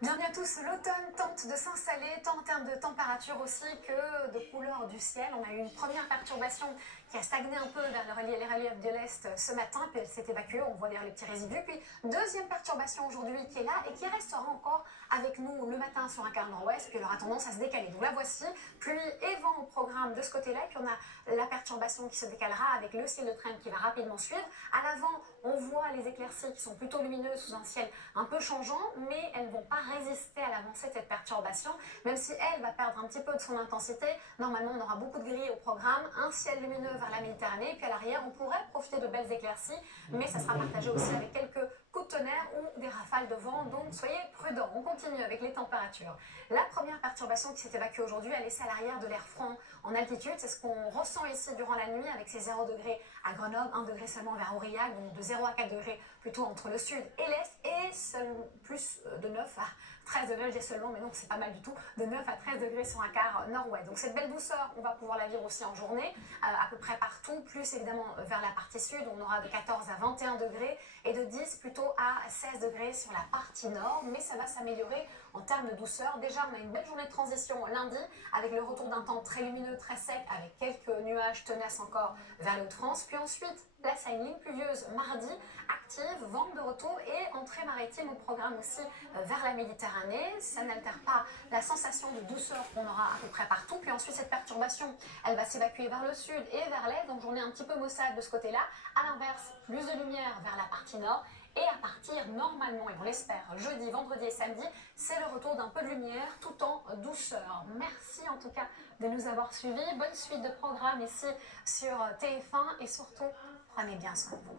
Bienvenue à tous, l'automne tente de s'installer, tant en termes de température aussi que de couleur du ciel. On a eu une première perturbation qui a stagné un peu vers les reliefs de l'Est ce matin, puis elle s'est évacuée, on voit d'ailleurs les petits résidus. Puis deuxième perturbation aujourd'hui qui est là et qui restera encore avec nous le matin sur un quart nord-ouest, puis elle aura tendance à se décaler. Donc la voici, pluie et vent au programme de ce côté-là, et puis on a la perturbation qui se décalera avec le ciel de traîne qui va rapidement suivre. À l'avant, on voit les éclaircies qui sont plutôt lumineuses sous un ciel un peu changeant, mais elles ne vont pas résister à l'avancée de cette perturbation, même si elle va perdre un petit peu de son intensité. Normalement, on aura beaucoup de gris au programme, un ciel lumineux vers la Méditerranée, puis à l'arrière, on pourrait profiter de belles éclaircies, mais ça sera partagé aussi avec quelques coups de tonnerre ou des rafales de vent, donc soyez prudents. On continue avec les températures. La première perturbation qui s'est évacuée aujourd'hui a laissé à l'arrière de l'air froid en altitude. C'est ce qu'on ressent ici durant la nuit avec ces 0 degrés à Grenoble, 1 degré seulement vers Aurillac, donc de 0 à 4 degrés plutôt entre le sud et l'est, et plus de 9 à 13 degrés, je dis seulement, mais non, c'est pas mal du tout, de 9 à 13 degrés sur un quart nord-ouest. Donc cette belle douceur, on va pouvoir la vivre aussi en journée, à peu près partout, plus évidemment vers la partie sud, on aura de 14 à 21 degrés et de 10 plutôt à 16 degrés sur la partie nord, mais ça va s'améliorer en termes de douceur. Déjà, on a une belle journée de transition lundi, avec le retour d'un temps très lumineux, très sec, avec quelques nuages tenaces encore vers les Hauts-de-France, puis ensuite, place à une ligne pluvieuse mardi, active, vent de retour et entrée maritime au programme aussi vers la Méditerranée. Ça n'altère pas la sensation de douceur qu'on aura à peu près partout. Puis ensuite, cette perturbation, elle va s'évacuer vers le sud et vers l'est, donc journée un petit peu maussade de ce côté-là. À l'inverse, plus de lumière vers la partie nord. Et à partir, normalement, et on l'espère, jeudi, vendredi et samedi, c'est le retour d'un peu de lumière tout en douceur. Merci en tout cas de nous avoir suivis. Bonne suite de programme ici sur TF1 et surtout, prenez bien soin de vous.